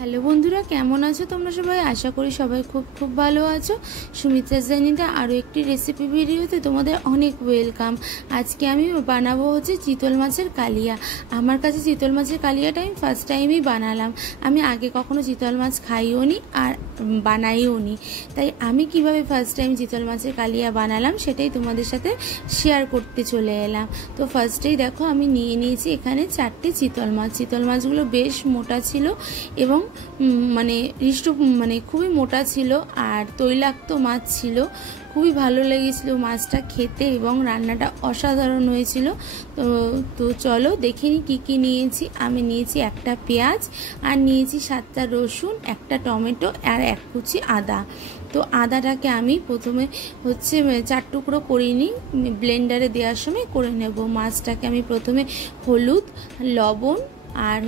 Hello বন্ধুরা, কেমন আছো তোমরা সবাই? আশা করি সবাই খুব খুব ভালো আছো। সুমিত্রাস জার্নিতে আরও একটি রেসিপি ভিডিওতে তোমাদের অনেক ওয়েলকাম। আজকে আমি বানাবো হচ্ছে চিতল মাছের কালিয়া। আমার কাছে চিতল মাছের কালিয়াটা আমি ফার্স্ট টাইমই বানালাম। আমি আগে কখনো চিতল মাছ খাইও নি আর বানাইও নি, তাই আমি কিভাবে ফার্স্ট টাইম চিতল মাছের কালিয়া বানালাম সেটাই তোমাদের সাথে শেয়ার করতে চলে এলাম। তো ফার্স্টেই দেখো আমি নিয়ে নিয়েছি এখানে 4টে চিতল মাছ। চিতল মাছগুলো বেশ মোটা ছিল এবং খুবই মোটা ছিল আর তৈলাক্ত মাছ ছিল। খুবই ভালো লেগেছিল মাছটা খেতে এবং রান্নাটা অসাধারণ হয়েছিল। তো চলো দেখে নিই কী কী নিয়েছি। আমি নিয়েছি একটা পেঁয়াজ আর নিয়েছি 7টা রসুন, একটা টমেটো আর 1 কুচি আদা। তো আদাটাকে আমি প্রথমে 4 টুকরো করিনি, ব্লেন্ডারে দেওয়ার সময় করে নেব। মাছটাকে আমি প্রথমে হলুদ, লবণ আর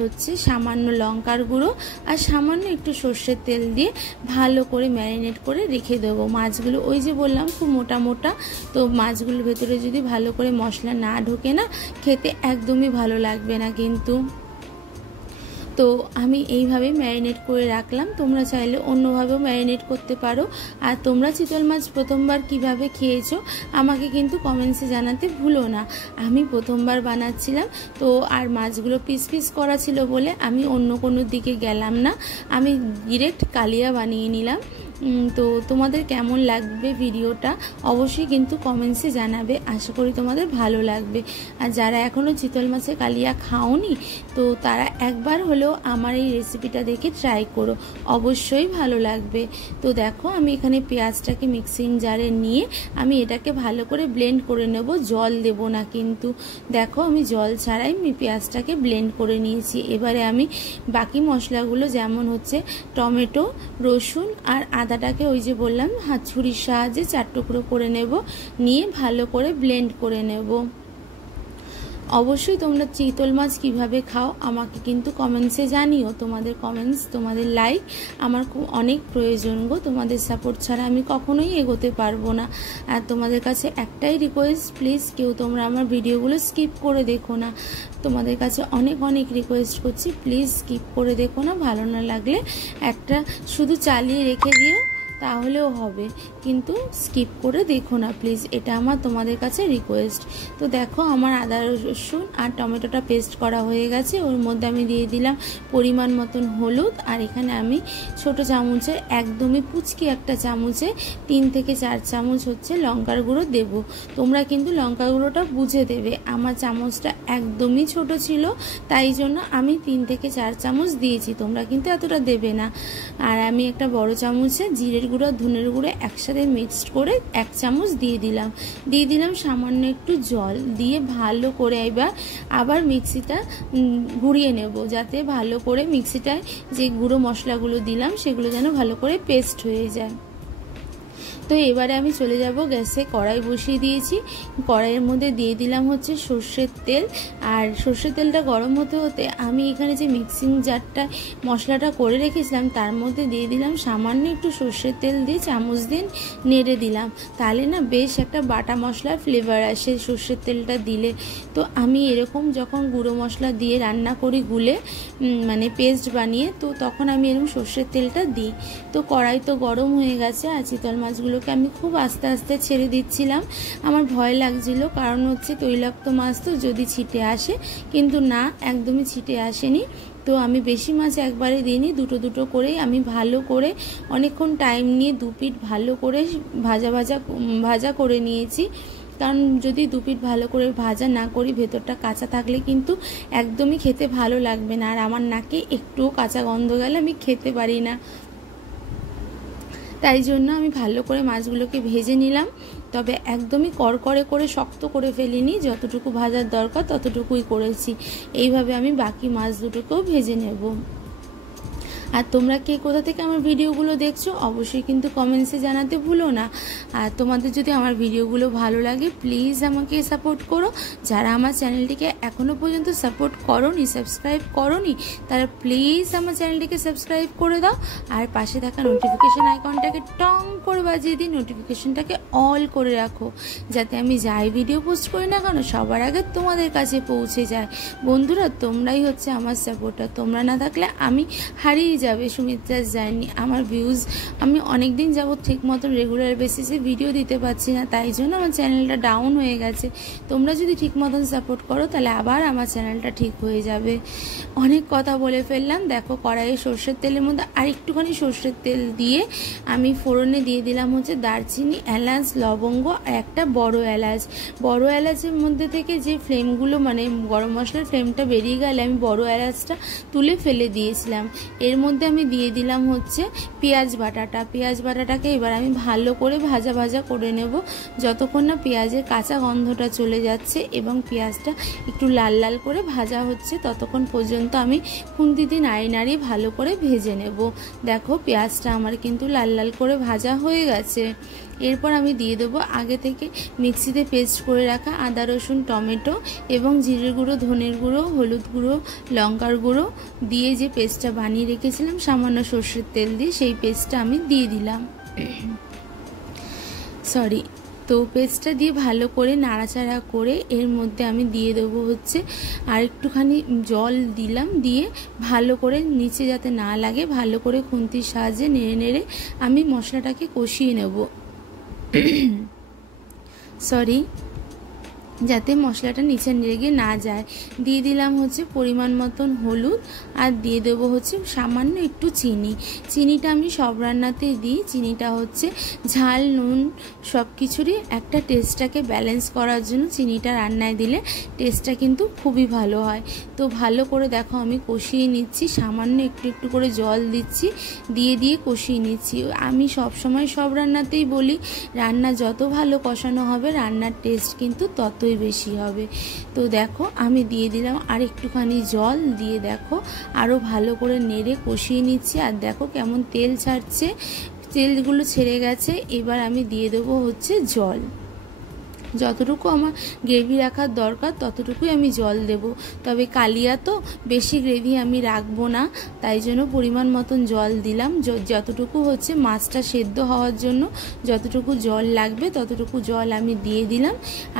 সামান্য লঙ্কার গুঁড়ো আর সামান্য একটু সর্ষের তেল দিয়ে ভালো করে ম্যারিনেট করে রেখে দেবো। মাছগুলো ওই যে বললাম খুব মোটা মোটা, তো মাছগুলোর ভেতরে যদি ভালো করে মশলা না ঢোকে না, খেতে একদমই ভালো লাগবে না কিন্তু। তো আমি এইভাবে ম্যারিনেট করে রাখলাম। তোমরা চাইলে অন্যভাবেও ম্যারিনেট করতে পারো। আর তোমরা চিতল মাছ প্রথমবার কিভাবে খেয়েছো আমাকে কিন্তু কমেন্টসে জানাতে ভুলো না। আমি প্রথমবার বানাচ্ছিলাম তো, আর মাছগুলো পিস পিস করা ছিল বলে আমি অন্য কোনো দিকে গেলাম না, আমি ডিরেক্ট কালিয়া বানিয়ে নিলাম। তো তোমাদের কেমন লাগবে ভিডিওটা অবশ্যই কিন্তু কমেন্টসে জানাবে। আশা করি তোমাদের ভালো লাগবে। আর যারা এখনও চিতল মাছের কালিয়া খাওনি তো তারা একবার হলেও আমার এই রেসিপিটা দেখে ট্রাই করো, অবশ্যই ভালো লাগবে। তো দেখো আমি এখানে পেঁয়াজটাকে মিক্সিং জারে নিয়ে আমি এটাকে ভালো করে ব্লেন্ড করে নেব, জল দেব না কিন্তু। দেখো আমি জল ছাড়াই পেঁয়াজটাকে ব্লেন্ড করে নিয়েছি। এবারে আমি বাকি মশলাগুলো যেমন টমেটো, রসুন আর আদাটাকে ওই যে বললাম ছুরির সাহায্যে 4 টুকরো করে নেব, নিয়ে ভালো করে ব্লেন্ড করে নেব। অবশ্যই তোমরা চিতল মাছ কিভাবে খাও আমাকে কিন্তু কমেন্টসে জানিও। তোমাদের কমেন্টস, তোমাদের লাইক আমার খুব অনেক প্রয়োজন গো। তোমাদের সাপোর্ট ছাড়া আমি কখনোই এগোতে পারবো না। আর তোমাদের কাছে একটাই রিকোয়েস্ট, প্লিজ কেউ তোমরা আমার ভিডিওগুলো স্কিপ করে দেখো না। তোমাদের কাছে অনেক অনেক রিকোয়েস্ট করছি, প্লিজ স্কিপ করে দেখো না। ভালো না লাগলে একটা শুধু চালিয়ে রেখে দিও, তাহলেও হবে, কিন্তু স্কিপ করে দেখো না প্লিজ, এটা আমার তোমাদের কাছে রিকোয়েস্ট। তো দেখো আমার আদা রসুন আর টমেটোটা পেস্ট করা হয়ে গেছে। ওর মধ্যে আমি দিয়ে দিলাম পরিমাণ মতন হলুদ, আর এখানে আমি ছোট চামচের একদমই পুচকি একটা চামচে 3 থেকে 4 চামচ লঙ্কার গুঁড়ো দেব। তোমরা কিন্তু লঙ্কার গুঁড়োটা বুঝে দেবে। আমার চামচটা একদমই ছোট ছিল, তাই জন্য আমি 3 থেকে 4 চামচ দিয়েছি, তোমরা কিন্তু এতটা দেবে না। আর আমি একটা বড় চামচে জিরের গুঁড়ো, ধনের গুঁড়ো একসাথে মিক্সড করে 1 চামচ দিয়ে দিলাম সামান্য একটু জল দিয়ে ভালো করে আবার মিক্সিটা ঘুরিয়ে নেব, যাতে ভালো করে মিক্সিটায় যে গুঁড়ো মশলাগুলো দিলাম সেগুলো যেন ভালো করে পেস্ট হয়ে যায়। তো এবারে আমি চলে যাব গ্যাসে, কড়াই বসিয়ে দিয়েছি। কড়াইয়ের মধ্যে দিয়ে দিলাম সর্ষের তেল। আর সর্ষের তেলটা গরম হতে হতে আমি এখানে যে মিক্সিং জারটা মশলাটা করে রেখেছিলাম তার মধ্যে দিয়ে দিলাম সামান্য একটু সর্ষের তেল দিয়ে চামচ দিয়ে নেড়ে দিলাম। তাহলে না বেশ একটা বাটা মশলার ফ্লেভার আসে সর্ষের তেলটা দিলে। তো আমি এরকম যখন গুঁড়ো মশলা দিয়ে রান্না করি গুলে, পেস্ট বানিয়ে, তো তখন আমি এরকম সর্ষের তেলটা দিই। তো কড়াই তো গরম হয়ে গেছে আর চিতল মাছগুলোকে আমি খুব আস্তে আস্তে ছেড়ে দিচ্ছিলাম। আমার ভয় লাগছিল, কারণ তৈলাক্ত মাছ তো যদি ছিটে আসে, কিন্তু না, একদমই ছিটে আসেনি। তো আমি বেশি মাছ একবারে দিইনি, দুটো দুটো করেই আমি ভালো করে অনেকক্ষণ টাইম নিয়ে 2 পিঠ ভালো করে ভাজা করে নিয়েছি। কারণ যদি 2 পিঠ ভালো করে ভাজা না করি, ভেতরটা কাঁচা থাকলে কিন্তু একদমই খেতে ভালো লাগবে না। আর আমার নাকে একটুও কাঁচা গন্ধ গেলে আমি খেতে পারি না, তাই জন্য আমি ভালো করে মাছগুলোকে ভেজে নিলাম। তবে একদমই কড়কড়ে করে শক্ত করে ফেলিনি, যতটুকু ভাজার দরকার ততটুকুই করেছি। এইভাবে আমি বাকি মাছ দুটোকেও ভেজে নেব। আর তোমরা কে কোথা থেকে আমার ভিডিওগুলো দেখছো অবশ্যই কিন্তু কমেন্টসে জানাতে ভুলো না। আর তোমাদের যদি আমার ভিডিওগুলো ভালো লাগে প্লিজ আমাকে সাপোর্ট করো। যারা আমার চ্যানেলটিকে এখনও পর্যন্ত সাপোর্ট করোনি, সাবস্ক্রাইব করোনি, তারা প্লিজ আমার চ্যানেলটিকে সাবস্ক্রাইব করে দাও। আর পাশে থাকা নোটিফিকেশান আইকনটাকে টং করে বাজিয়ে দিই, নোটিফিকেশানটাকে অল করে রাখো, যাতে আমি যাই ভিডিও পোস্ট করি না কেন সবার আগে তোমাদের কাছে পৌঁছে যায়। বন্ধুরা, তোমরাই আমার সাপোর্টার, তোমরা না থাকলে আমি হারিয়ে যাবে সুমিত্রাস জার্নি। আমার ভিউজ আমি অনেক দিন যাবত ঠিক মতো রেগুলার বেসিসে ভিডিও দিতে পারছি না, তাই জন্য আমার চ্যানেলটা ডাউন হয়ে গেছে। তোমরা যদি ঠিক মতন সাপোর্ট করো তাহলে আবার আমার চ্যানেলটা ঠিক হয়ে যাবে। অনেক কথা বলে ফেললাম। দেখো কড়াইয়ে সর্ষের তেলের মধ্যে আর একটুখানি সর্ষের তেল দিয়ে আমি ফোড়নে দিয়ে দিলাম হচ্ছে দারচিনি, এলাচ, লবঙ্গ আর একটা বড় এলাচ। বড় এলাচের মধ্যে থেকে যে ফ্লেমগুলো মানে গরম মশলার ফ্লেমটা বেরিয়ে গেলে আমি বড় এলাচটা তুলে ফেলে দিয়েছিলাম। এর মধ্যে আমি দিয়ে দিলাম হচ্ছে পেঁয়াজ বাটাটা। পেঁয়াজ বাটাটাকে এবার আমি ভালো করে ভাজা ভাজা করে নেব, যতক্ষণ না পেঁয়াজের কাঁচা গন্ধটা চলে যাচ্ছে এবং পেঁয়াজটা একটু লাল লাল করে ভাজা হচ্ছে ততক্ষণ পর্যন্ত আমি খুন্তিতে নাড়িয়ে নাড়িয়ে ভালো করে ভেজে নেব। দেখো পেঁয়াজটা আমার কিন্তু লাল লাল করে ভাজা হয়ে গেছে। এরপর আমি দিয়ে দেবো আগে থেকে মিক্সিতে পেস্ট করে রাখা আদা, রসুন, টমেটো এবং জিরের গুঁড়ো, ধনের গুঁড়ো, হলুদ গুঁড়ো, লঙ্কার গুঁড়ো দিয়ে যে পেস্টটা বানিয়ে রেখেছিলাম সামান্য সর্ষের তেল দিয়ে, সেই পেস্টটা আমি দিয়ে দিলাম। তো পেস্টটা দিয়ে ভালো করে নাড়াচাড়া করে এর মধ্যে আমি দিয়ে দেবো হচ্ছে আর একটুখানি জল দিলাম, দিয়ে ভালো করে নিচে যাতে না লাগে ভালো করে খুন্তির সাহায্যে নেড়ে নেড়ে আমি মশলাটাকে কষিয়ে নেব। যাতে মশলাটা নিচে লেগে না যায়। দিয়ে দিলাম হচ্ছে পরিমাণ মতন হলুদ আর দিয়ে দেবো হচ্ছে সামান্য একটু চিনি। চিনিটা আমি সব রান্নাতেই দিই। চিনিটা হচ্ছে ঝাল, নুন সব কিছুরই একটা টেস্টটাকে ব্যালেন্স করার জন্য চিনিটা রান্নায় দিলে টেস্টটা কিন্তু খুবই ভালো হয়। তো ভালো করে দেখো আমি কষিয়ে নিচ্ছি, সামান্য একটু একটু করে জল দিচ্ছি, দিয়ে কষিয়ে নিচ্ছি। আমি সব সময় সব রান্নাতেই বলি রান্না যত ভালো কষানো হবে রান্নার টেস্ট কিন্তু ততই বেশি হবে। তো দেখো আমি দিয়ে দিলাম আর একটুখানি জল, দিয়ে দেখো আরও ভালো করে নেড়ে কষিয়ে নিচ্ছি। আর দেখো কেমন তেল ছাড়ছে, তেলগুলো ছেড়ে গেছে। এবার আমি দিয়ে দেবো হচ্ছে জল। যতটুকু আমার গ্রেভি রাখার দরকার ততটুকুই আমি জল দেব। তবে কালিয়া তো বেশি গ্রেভি আমি রাখবো না, তাই জন্য পরিমাণ মতন জল দিলাম। যতটুকু হচ্ছে মাছটা সেদ্ধ হওয়ার জন্য যতটুকু জল লাগবে ততটুকু জল আমি দিয়ে দিলাম।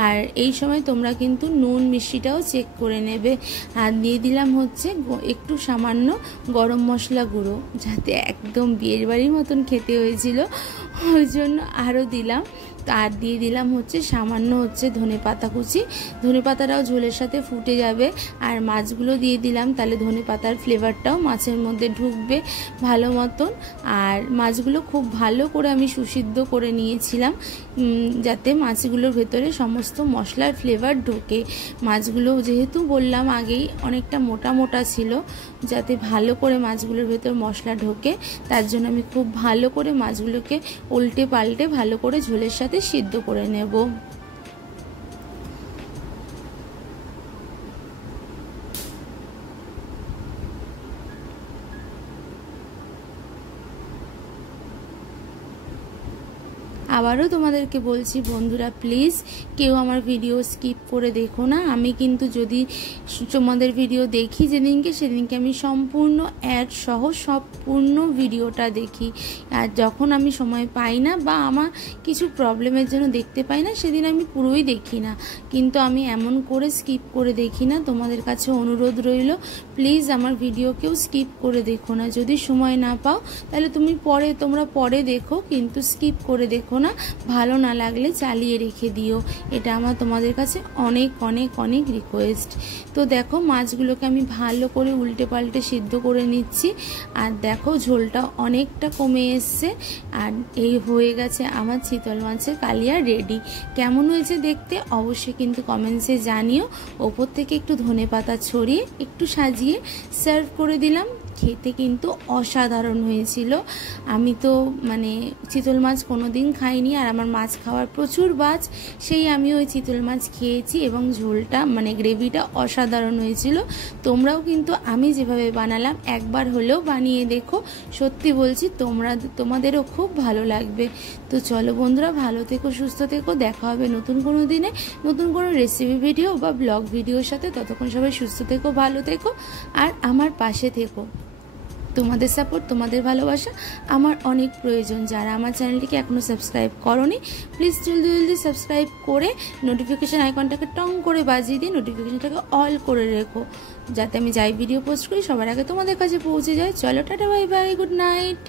আর এই সময় তোমরা কিন্তু নুন মিষ্টিটাও চেক করে নেবে। আর দিয়ে দিলাম হচ্ছে একটু সামান্য গরম মশলা গুঁড়ো, যাতে একদম বিয়ের বাড়ির মতন খেতে হয়েছিল ওই জন্য আরও দিলাম। আর দিয়ে দিলাম হচ্ছে সামান্য হচ্ছে ধনেপাতা কুচি। ধনেপাতাটাও ঝোলের সাথে ফুটে যাবে। আর মাছগুলো দিয়ে দিলাম, তাহলে ধনেপাতার ফ্লেভারটাও মাছের মধ্যে ঢুকবে ভালো মতন। আর মাছগুলো খুব ভালো করে আমি সুসিদ্ধ করে নিয়েছিলাম, যাতে মাছগুলোর ভেতরে সমস্ত মশলার ফ্লেভার ঢোকে। মাছগুলো যেহেতু বললাম আগেই অনেকটা মোটা মোটা ছিল, যাতে ভালো করে মাছগুলোর ভেতর মশলা ঢোকে তার জন্য আমি খুব ভালো করে মাছগুলোকে উল্টে পাল্টে ভালো করে ঝোলের সাথে সিদ্ধ করে নেব। আবারও তোমাদেরকে বলছি বন্ধুরা, প্লিজ কেউ আমার ভিডিও স্কিপ করে দেখো না। আমি কিন্তু যদি তোমাদের ভিডিও দেখি সেদিনকে আমি সম্পূর্ণ অ্যাড সহ সম্পূর্ণ ভিডিওটা দেখি। আর যখন আমি সময় পাই না বা আমার কিছু প্রবলেমের জন্য দেখতে পাই না সেদিন আমি পুরোই দেখি না, কিন্তু আমি এমন করে স্কিপ করে দেখি না। তোমাদের কাছে অনুরোধ রইল প্লিজ আমার ভিডিও কেউ স্কিপ করে দেখো না। যদি সময় না পাও তাহলে তোমরা পরে দেখো, কিন্তু স্কিপ করে দেখো না। ভালো না লাগলে চালিয়ে রেখে দিও, এটা আমার তোমাদের কাছে অনেক অনেক অনেক রিকোয়েস্ট। তো দেখো মাছগুলোকে আমি ভালো করে উল্টে পাল্টে সিদ্ধ করে নিচ্ছি। আর দেখো ঝোলটা অনেকটা কমে এসছে। আর এই হয়ে গেছে আমার চিতল মাছের কালিয়া রেডি। কেমন হয়েছে দেখতে অবশ্যই কিন্তু কমেন্টসে জানিও। ওপর থেকে একটু ধনেপাতা ছড়িয়ে একটু সাজিয়ে সার্ভ করে দিলাম। খেতে কিন্তু অসাধারণ হয়েছিল। আমি তো মানে চিতল মাছ কোনোদিন খাইনি, আর আমার মাছ খাওয়ার প্রচুর বাজ, সেই আমি ওই চিতল মাছ খেয়েছি এবং ঝোলটা মানে গ্রেভিটা অসাধারণ হয়েছিল। তোমরাও কিন্তু আমি যেভাবে বানালাম একবার হলেও বানিয়ে দেখো, সত্যি বলছি তোমাদেরও খুব ভালো লাগবে। তো চলো বন্ধুরা, ভালো থেকো, সুস্থ থেকো, দেখা হবে নতুন কোনো দিনে নতুন কোনো রেসিপি ভিডিও বা ব্লগ ভিডিওর সাথে। ততক্ষণ সবাই সুস্থ থেকো, ভালো থেকো আর আমার পাশে থেকো। তোমাদের সাপোর্ট, তোমাদের ভালোবাসা আমার অনেক প্রয়োজন। যারা আমার চ্যানেলটিকে এখনও সাবস্ক্রাইব করোনি প্লিজ জলদি জলদি সাবস্ক্রাইব করে নোটিফিকেশান আইকনটাকে টং করে বাজিয়ে দিয়ে নোটিফিকেশানটাকে অল করে রেখো, যাতে আমি যাই ভিডিও পোস্ট করি সবার আগে তোমাদের কাছে পৌঁছে যায়। চলো tata, bye bye, good night.